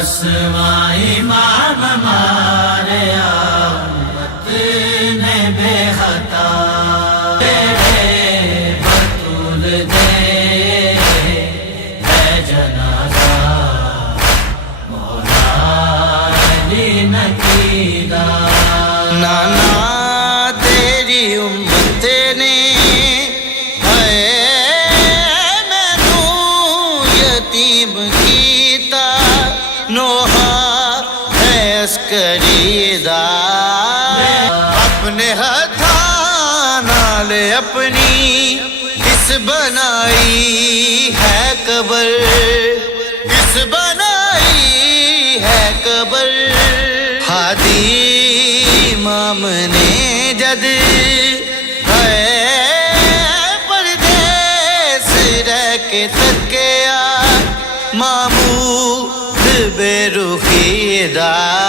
10واں امام ہمارے امت نے بے خطا بطول دے ہے جنازہ مولا علی نقیدہ نانا تیری امت نے مینوں یتیم کیتا نوحہ ہے عسکری دا اپنے ہتھاں نال اپنی اس بنائی ہے قبر اس بنائی ہے قبر ہادی امام نے جد ہے پردیس رہ کے تکیا محمود بے رخی دا